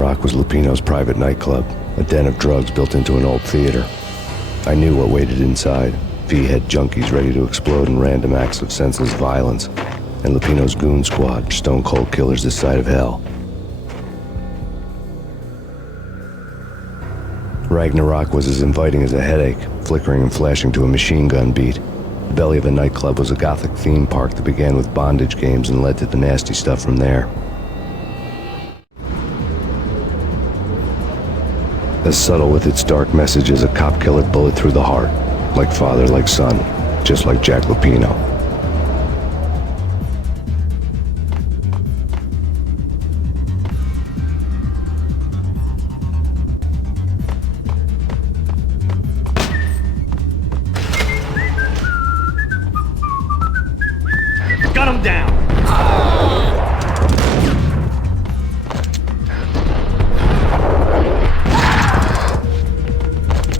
Rock was Lupino's private nightclub, a den of drugs built into an old theater. I knew what waited inside. V-head junkies ready to explode in random acts of senseless violence, and Lupino's goon squad, stone-cold killers this side of hell. Ragnarock was as inviting as a headache, flickering and flashing to a machine gun beat. The belly of a nightclub was a gothic theme park that began with bondage games and led to the nasty stuff from there. As subtle with its dark message as a cop-killer bullet through the heart. Like father, like son, just like Jack Lupino. Got him down!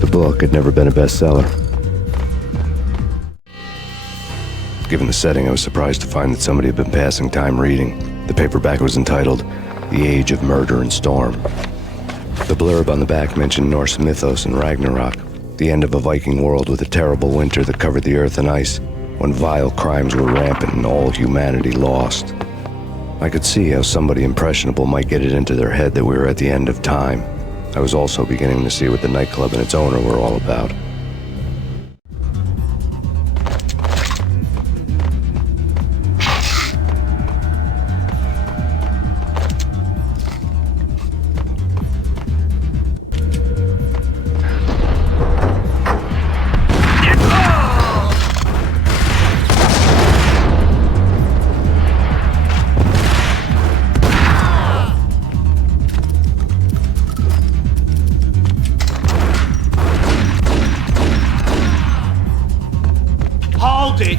The book had never been a bestseller. Given the setting, I was surprised to find that somebody had been passing time reading. The paperback was entitled, The Age of Murder and Storm. The blurb on the back mentioned Norse mythos and Ragnarok, the end of a Viking world with a terrible winter that covered the earth in ice, when vile crimes were rampant and all humanity lost. I could see how somebody impressionable might get it into their head that we were at the end of time. I was also beginning to see what the nightclub and its owner were all about. Hold it!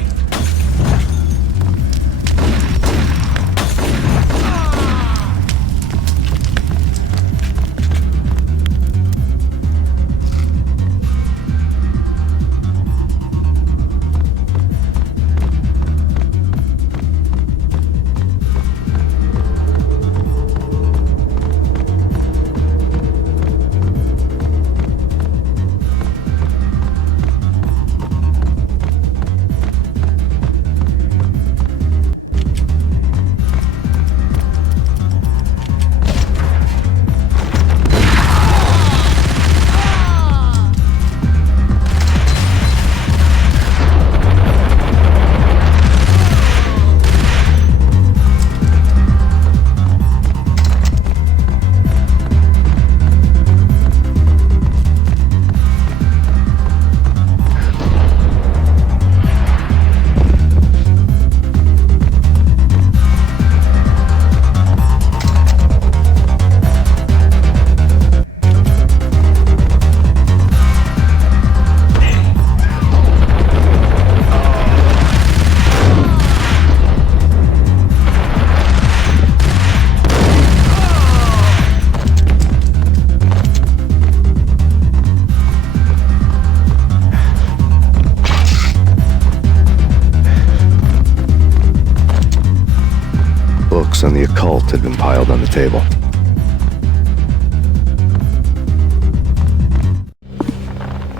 Books on the occult had been piled on the table.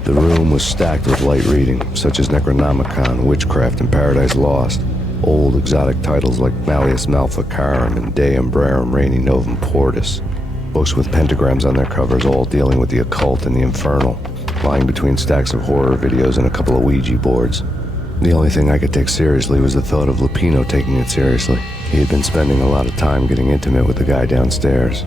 The room was stacked with light reading, such as Necronomicon, Witchcraft, and Paradise Lost. Old exotic titles like Malleus Maleficarum and De Umbrarum Reini Novum Portus. Books with pentagrams on their covers, all dealing with the occult and the infernal, lying between stacks of horror videos and a couple of Ouija boards. The only thing I could take seriously was the thought of Lupino taking it seriously. He had been spending a lot of time getting intimate with the guy downstairs.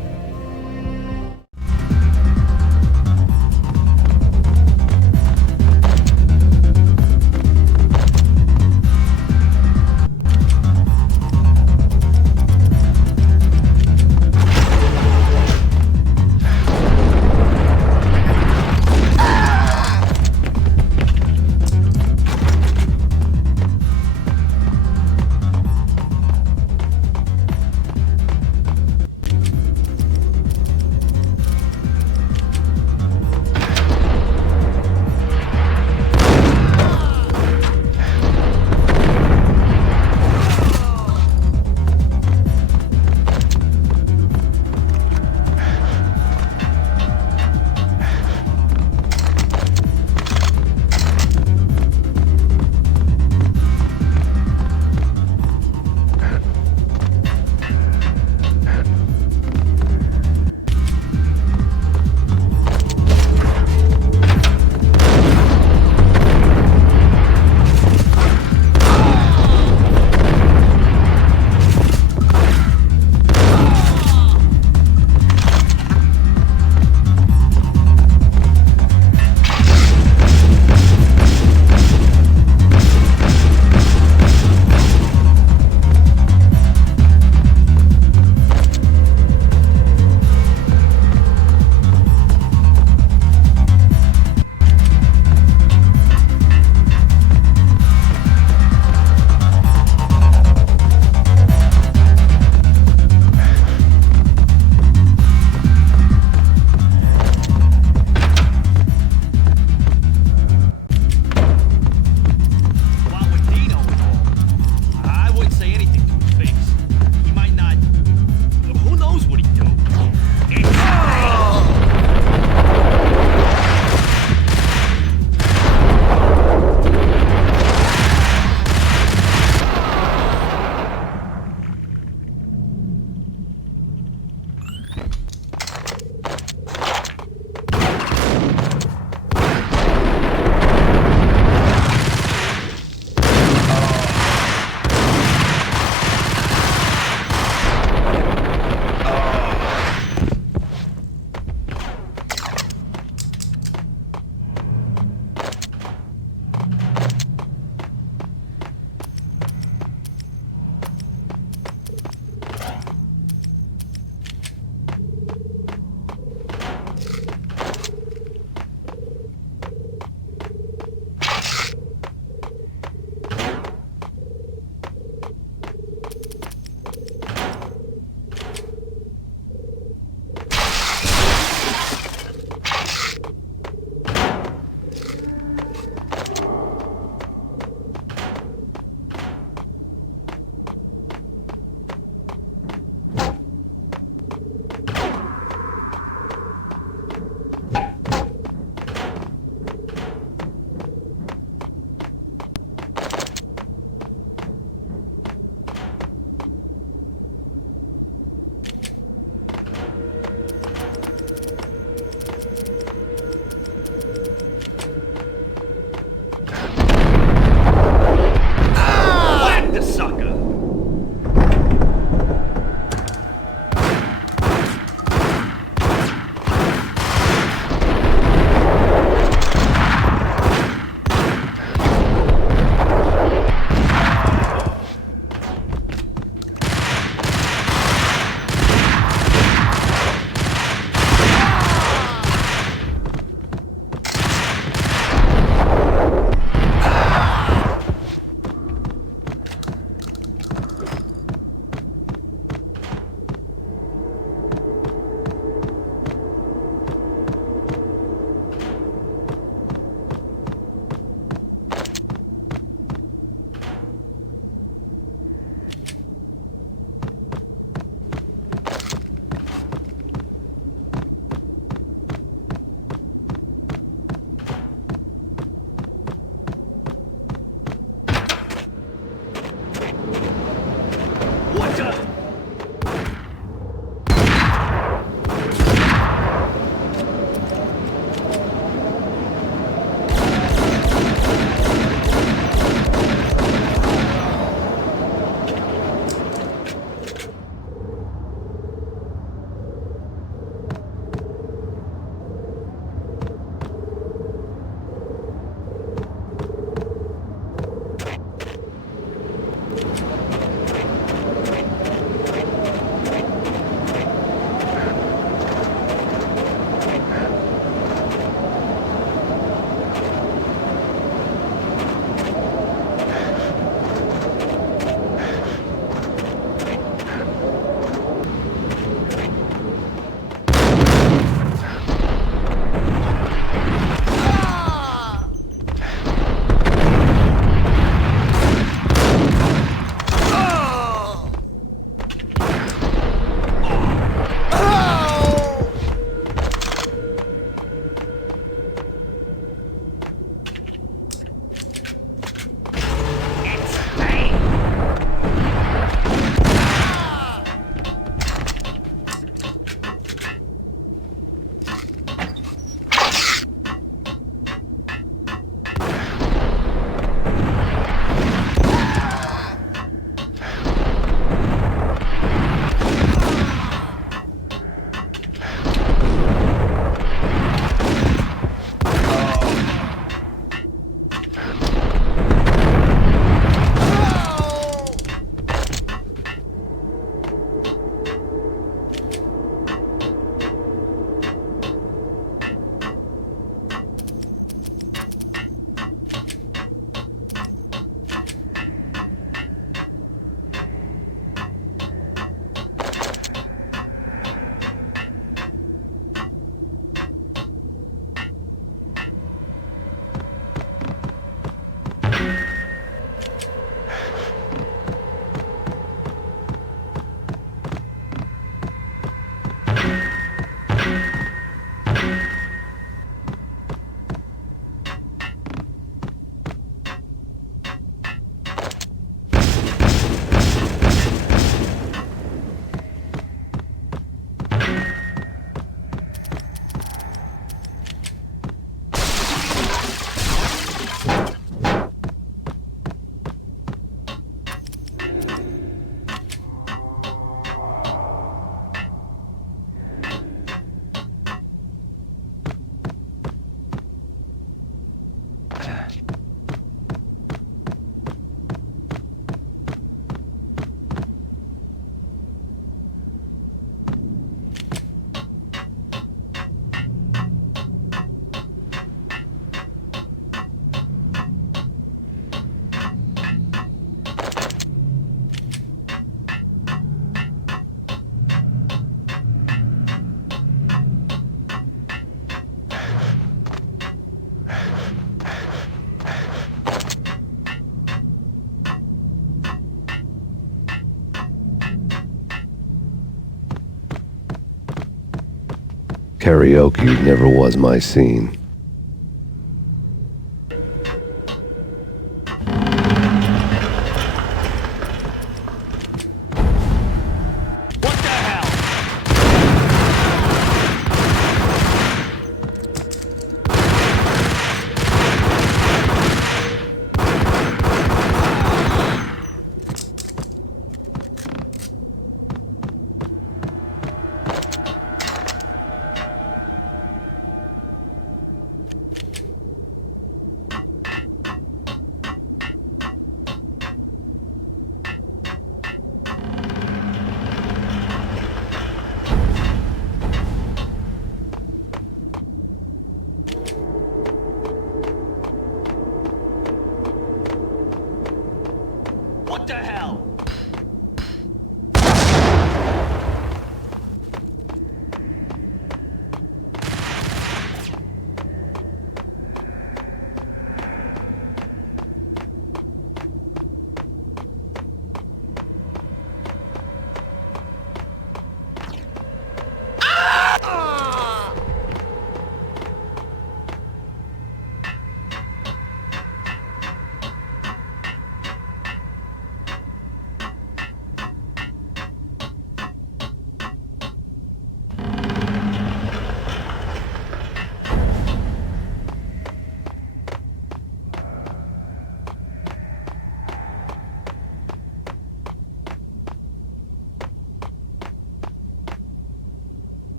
Karaoke never was my scene. What the hell?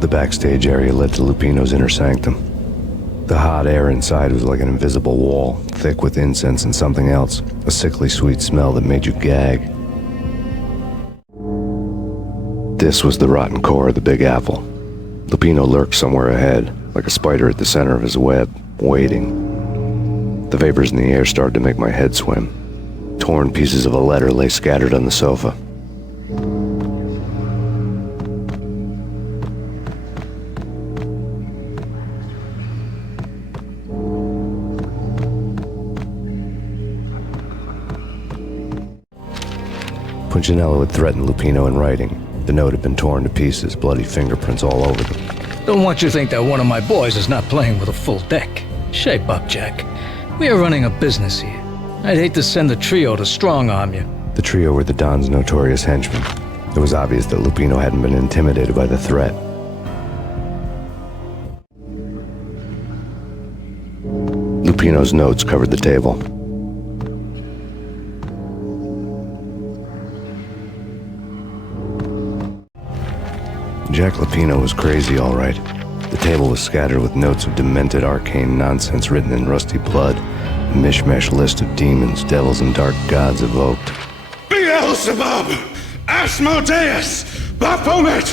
The backstage area led to Lupino's inner sanctum. The hot air inside was like an invisible wall, thick with incense and something else, a sickly sweet smell that made you gag. This was the rotten core of the Big Apple. Lupino lurked somewhere ahead, like a spider at the center of his web, waiting. The vapors in the air started to make my head swim. Torn pieces of a letter lay scattered on the sofa. Punchinello had threatened Lupino in writing. The note had been torn to pieces, bloody fingerprints all over them. Don't want you to think that one of my boys is not playing with a full deck. Shape up, Jack. We are running a business here. I'd hate to send the trio to strong-arm you. The trio were the Don's notorious henchmen. It was obvious that Lupino hadn't been intimidated by the threat. Lupino's notes covered the table. Jack Lupino was crazy, all right. The table was scattered with notes of demented arcane nonsense written in rusty blood, a mishmash list of demons, devils, and dark gods evoked. Beelzebub, Asmodeus, Baphomet,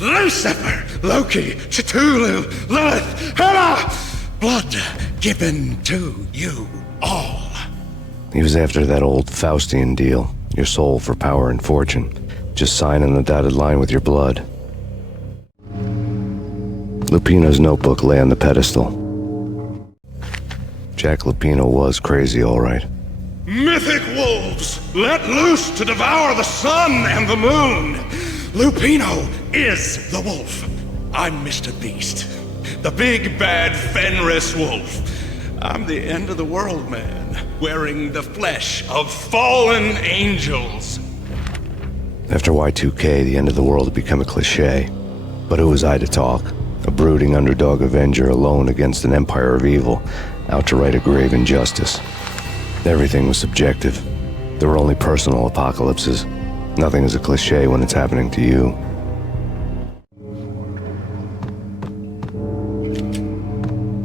Lucifer, Loki, Cthulhu, Lilith, Hela, blood given to you all. He was after that old Faustian deal, your soul for power and fortune. Just sign on the dotted line with your blood. Lupino's notebook lay on the pedestal. Jack Lupino was crazy, all right. Mythic wolves, let loose to devour the sun and the moon. Lupino is the wolf. I'm Mr. Beast, the big bad Fenris wolf. I'm the end of the world man, wearing the flesh of fallen angels. After Y2K, the end of the world had become a cliche. But who was I to talk? A brooding underdog avenger alone against an empire of evil, out to right a grave injustice. Everything was subjective. There were only personal apocalypses. Nothing is a cliche when it's happening to you.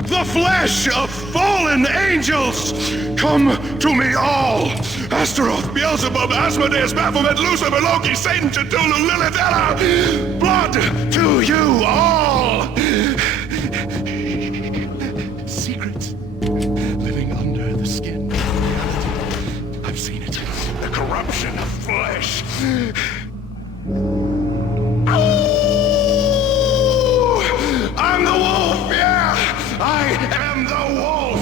The flesh of fallen angels! Come to me all! Astaroth, Beelzebub, Asmodeus, Baphomet, Lucifer, Loki, Satan, Cthulhu, Lilith, Hela! Blood to you all! Secrets living under the skin. I'm the wolf, yeah! I am the wolf!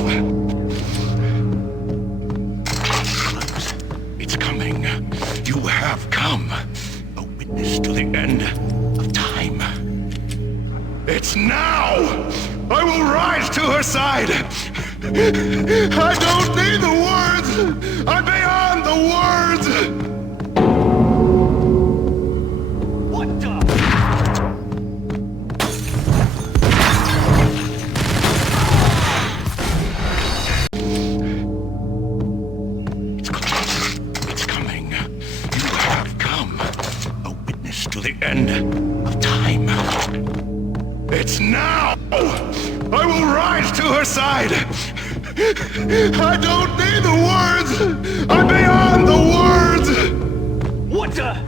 It's coming. You have come. A witness to the end of time. It's now! I will rise to her side! I don't need the words! I'm beyond the words! What the? It's coming. You have come. A witness to the end of time. It's now! I will rise to her side! I don't need the words! I'm beyond the words! What the?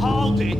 Hold it.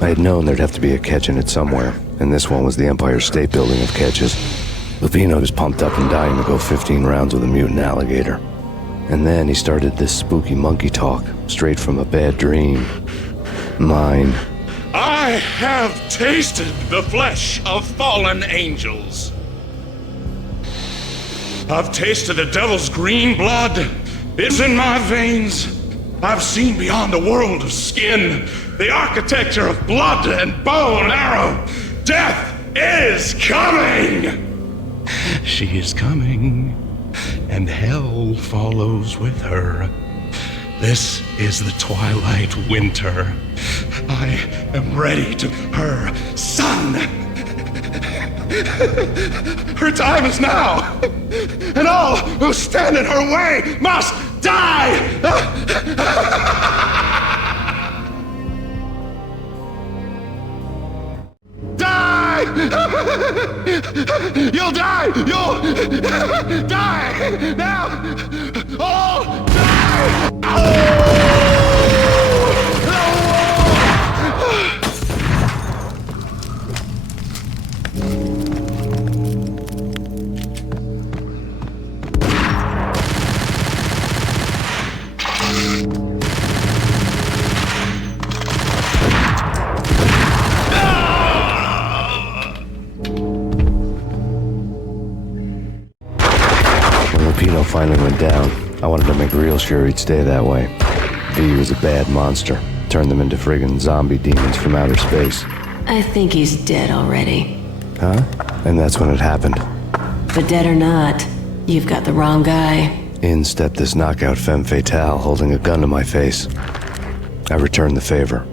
I had known there'd have to be a catch in it somewhere, and this one was the Empire State Building of catches. Lupino was pumped up and dying to go 15 rounds with a mutant alligator. And then he started this spooky monkey talk, straight from a bad dream. Mine. I have tasted the flesh of fallen angels. I've tasted the devil's green blood. It's in my veins. I've seen beyond the world of skin, the architecture of blood and bow and arrow. Death is coming! She is coming, and hell follows with her. This is the twilight winter. I am ready to her son. Her time is now, and all who stand in her way must die! Die! You'll die! You'll die! Now! All die! Finally went down. I wanted to make real sure he'd stay that way. V was a bad monster. Turned them into friggin' zombie demons from outer space. I think he's dead already. Huh? And that's when it happened. But dead or not, you've got the wrong guy. In stepped this knockout femme fatale holding a gun to my face. I returned the favor.